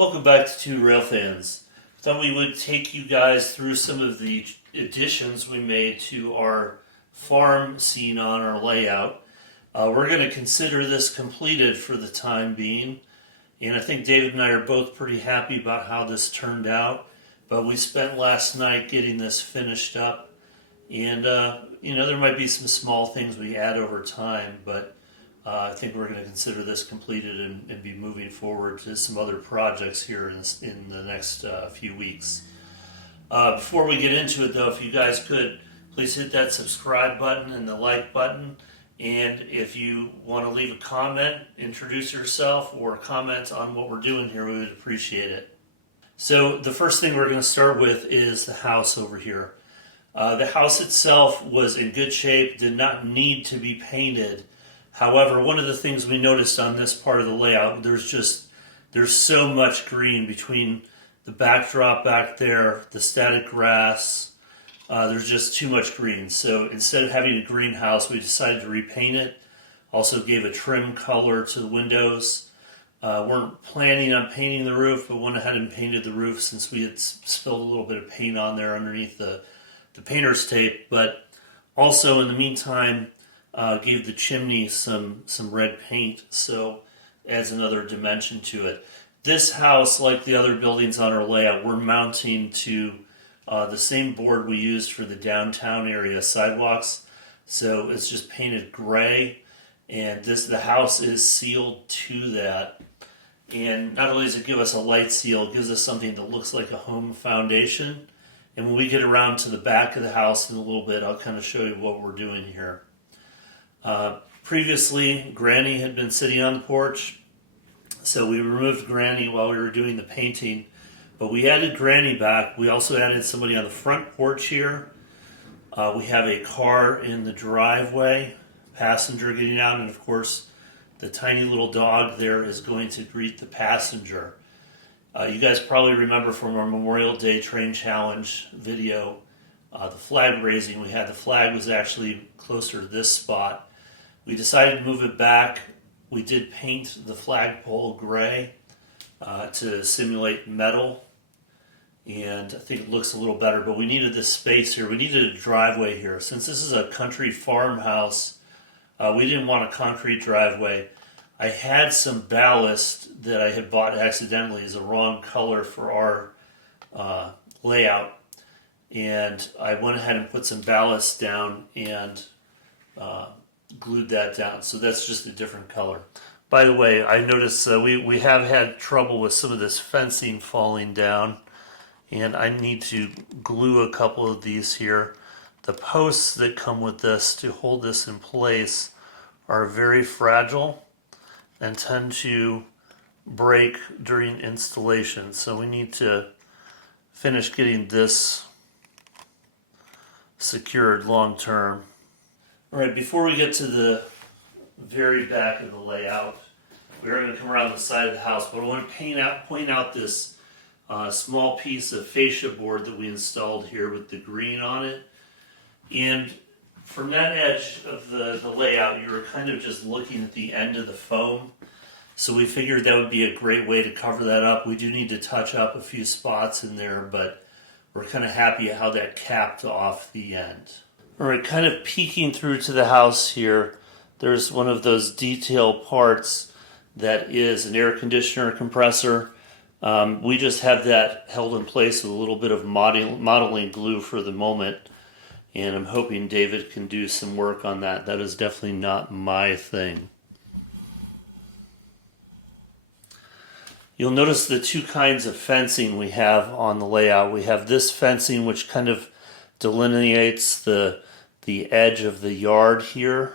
Welcome back to Two Rail Fans. Thought we would take you guys through some of the additions we made to our farm scene on our layout. We're going to consider this completed for the time being, and I think David and I are both pretty happy about how this turned out. But we spent last night getting this finished up, and there might be some small things we add over time, but I think we're going to consider this completed and be moving forward to some other projects here in the next few weeks. Before we get into it, though, if you guys could, please hit that subscribe button and the like button. And if you want to leave a comment, introduce yourself, or comment on what we're doing here, we would appreciate it. So the first thing we're going to start with is the house over here. The house itself was in good shape, did not need to be painted. However, one of the things we noticed on this part of the layout, there's so much green between the backdrop back there, the static grass. There's just too much green. So instead of having a greenhouse, we decided to repaint it. Also gave a trim color to the windows. Weren't planning on painting the roof, but went ahead and painted the roof since we had spilled a little bit of paint on there underneath the painter's tape. But also in the meantime, gave the chimney some red paint, so adds another dimension to it. This house, like the other buildings on our layout, we're mounting to the same board we used for the downtown area sidewalks. So it's just painted gray, and the house is sealed to that. And not only does it give us a light seal, it gives us something that looks like a home foundation. And when we get around to the back of the house in a little bit, I'll kind of show you what we're doing here. Previously, Granny had been sitting on the porch, so we removed Granny while we were doing the painting, but we added Granny back. We also added somebody on the front porch here. We have a car in the driveway, passenger getting out, and of course the tiny little dog there is going to greet the passenger. You guys probably remember from our Memorial Day Train Challenge video, the flag raising. We had the flag was actually closer to this spot. We decided to move it back. We did paint the flagpole gray to simulate metal, and I think it looks a little better, but we needed this space here. We needed a driveway here. Since this is a country farmhouse, we didn't want a concrete driveway. I had some ballast that I had bought accidentally as a wrong color for our layout, and I went ahead and put some ballast down and glued that down. So that's just a different color. By the way, I noticed we have had trouble with some of this fencing falling down, and I need to glue a couple of these here. The posts that come with this to hold this in place are very fragile and tend to break during installation. So we need to finish getting this secured long term. All right, before we get to the very back of the layout, we're going to come around the side of the house, but I want to point out this small piece of fascia board that we installed here with the green on it. And from that edge of the layout, you were kind of just looking at the end of the foam. So we figured that would be a great way to cover that up. We do need to touch up a few spots in there, but we're kind of happy how that capped off the end. All right, kind of peeking through to the house here, there's one of those detail parts that is an air conditioner compressor. We just have that held in place with a little bit of modeling glue for the moment, and I'm hoping David can do some work on that. That is definitely not my thing. You'll notice the two kinds of fencing we have on the layout. We have this fencing which kind of delineates the edge of the yard here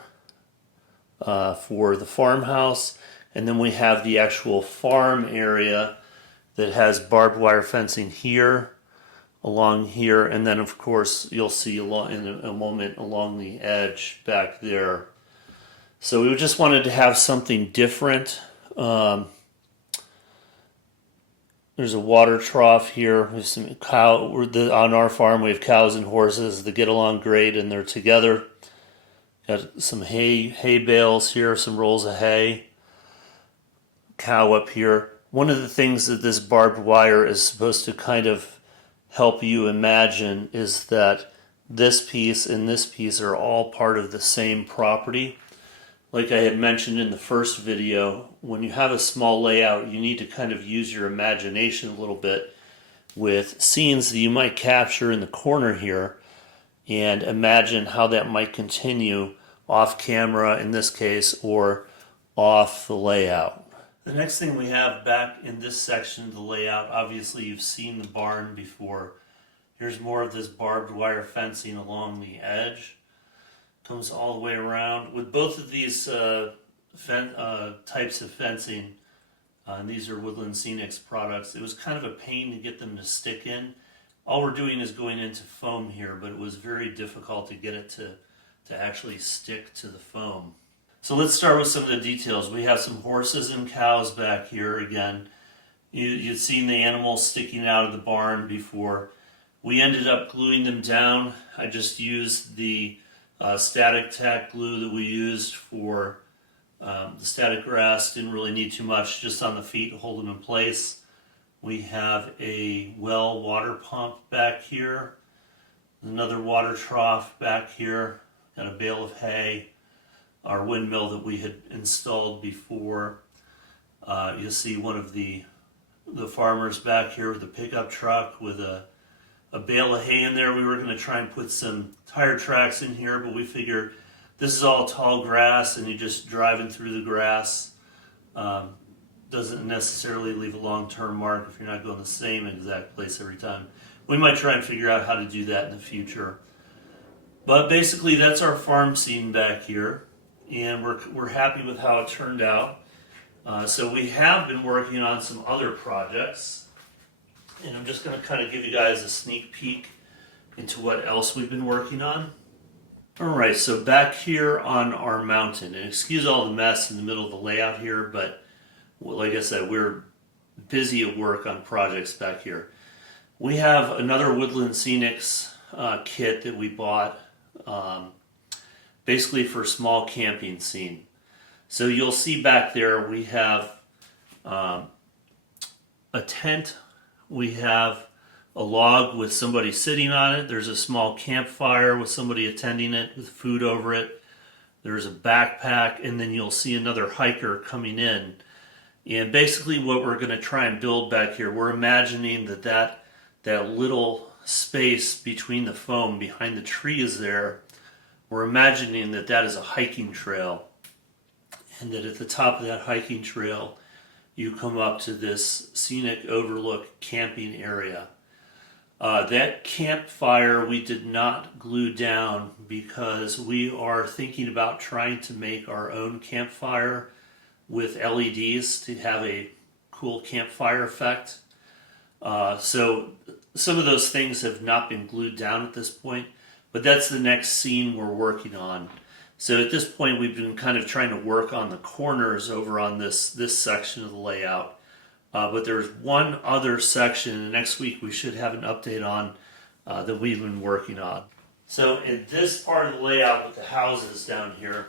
for the farmhouse, and then we have the actual farm area that has barbed wire fencing here, along here, and then of course you'll see in a moment along the edge back there. So we just wanted to have something different. There's a water trough here. There's some on our farm we have cows and horses that get along great and they're together. Got some hay bales here, some rolls of hay. Cow up here. One of the things that this barbed wire is supposed to kind of help you imagine is that this piece and this piece are all part of the same property. Like I had mentioned in the first video, when you have a small layout, you need to kind of use your imagination a little bit with scenes that you might capture in the corner here and imagine how that might continue off camera in this case or off the layout. The next thing we have back in this section of the layout, obviously you've seen the barn before. Here's more of this barbed wire fencing along the edge. Comes all the way around. With both of these types of fencing, and these are Woodland Scenics products, it was kind of a pain to get them to stick in. All we're doing is going into foam here, but it was very difficult to get it to actually stick to the foam. So let's start with some of the details. We have some horses and cows back here again. You've seen the animals sticking out of the barn before. We ended up gluing them down. I just used the static tack glue that we used for the static grass. Didn't really need too much, just on the feet to hold them in place. We have a well water pump back here. Another water trough back here. Got a bale of hay. Our windmill that we had installed before. You'll see one of the farmers back here with a pickup truck with a bale of hay in there. We were going to try and put some tire tracks in here, but we figured this is all tall grass and you're just driving through the grass. Doesn't necessarily leave a long-term mark if you're not going the same exact place every time. We might try and figure out how to do that in the future. But basically that's our farm scene back here. And we're happy with how it turned out. So we have been working on some other projects, and I'm just going to kind of give you guys a sneak peek into what else we've been working on. Alright, so back here on our mountain, and excuse all the mess in the middle of the layout here, but like I said, we're busy at work on projects back here. We have another Woodland Scenics kit that we bought basically for a small camping scene. So you'll see back there we have a tent, we have a log with somebody sitting on it, there's a small campfire with somebody attending it with food over it, there's a backpack, and then you'll see another hiker coming in. And basically what we're going to try and build back here, we're imagining that little space between the foam behind the trees there, we're imagining that is a hiking trail, and that at the top of that hiking trail you come up to this scenic overlook camping area. That campfire we did not glue down because we are thinking about trying to make our own campfire with LEDs to have a cool campfire effect. So some of those things have not been glued down at this point. But that's the next scene we're working on. So at this point we've been kind of trying to work on the corners over on this section of the layout. But there's one other section, and next week we should have an update on that we've been working on. So in this part of the layout with the houses down here,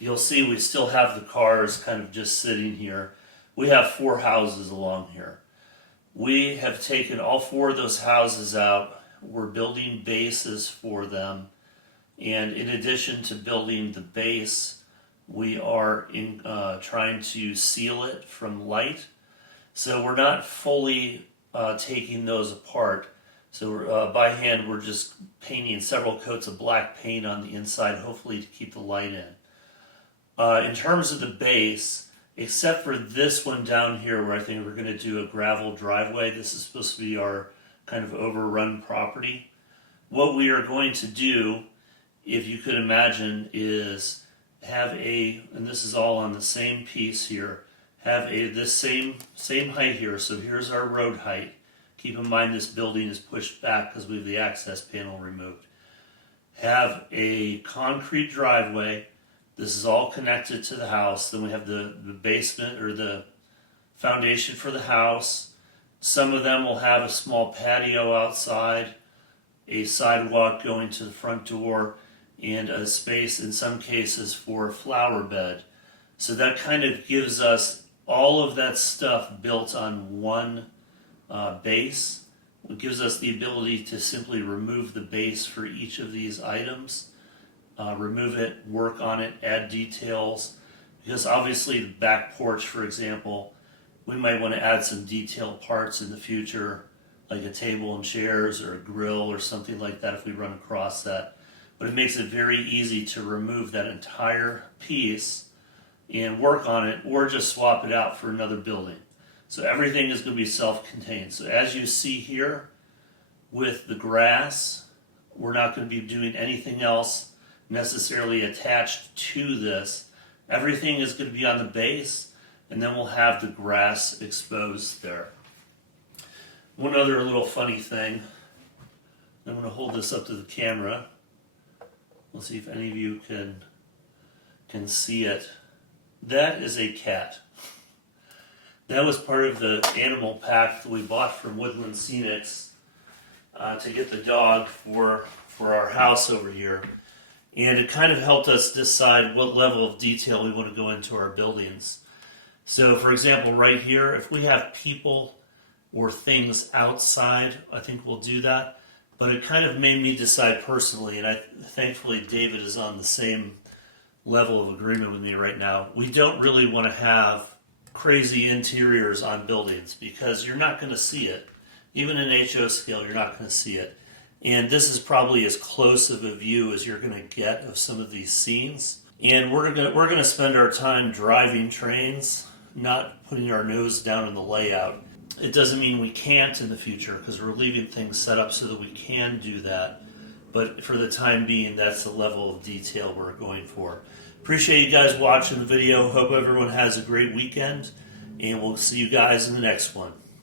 you'll see we still have the cars kind of just sitting here. We have 4 houses along here. We have taken all 4 of those houses out. We're building bases for them, and in addition to building the base, we are trying to seal it from light. So we're not fully taking those apart. So by hand we're just painting several coats of black paint on the inside, hopefully to keep the light in. In terms of the base, except for this one down here where I think we're going to do a gravel driveway, this is supposed to be our kind of overrun property. What we are going to do, if you could imagine, is have and this is all on the same piece here, have this same height here. So here's our road height. Keep in mind this building is pushed back because we have the access panel removed. Have a concrete driveway. This is all connected to the house. Then we have the basement or the foundation for the house. Some of them will have a small patio outside, a sidewalk going to the front door, and a space in some cases for a flower bed. So that kind of gives us all of that stuff built on one base. It gives us the ability to simply remove the base for each of these items, remove it, work on it, add details. Because obviously the back porch, for example, we might want to add some detailed parts in the future, like a table and chairs or a grill or something like that if we run across that. But it makes it very easy to remove that entire piece and work on it, or just swap it out for another building. So everything is going to be self-contained. So as you see here with the grass, we're not going to be doing anything else necessarily attached to this. Everything is going to be on the base, and then we'll have the grass exposed there. One other little funny thing, I'm going to hold this up to the camera. We'll see if any of you can see it. That is a cat. That was part of the animal pack that we bought from Woodland Scenics to get the dog for our house over here. And it kind of helped us decide what level of detail we want to go into our buildings. So for example, right here, if we have people or things outside, I think we'll do that. But it kind of made me decide personally, and thankfully David is on the same level of agreement with me right now. We don't really want to have crazy interiors on buildings because you're not going to see it. Even in HO scale, you're not going to see it. And this is probably as close of a view as you're going to get of some of these scenes. And we're going to spend our time driving trains, not putting our nose down in the layout. It doesn't mean we can't in the future, because we're leaving things set up so that we can do that. But for the time being, that's the level of detail we're going for. Appreciate you guys watching the video. Hope everyone has a great weekend, and we'll see you guys in the next one.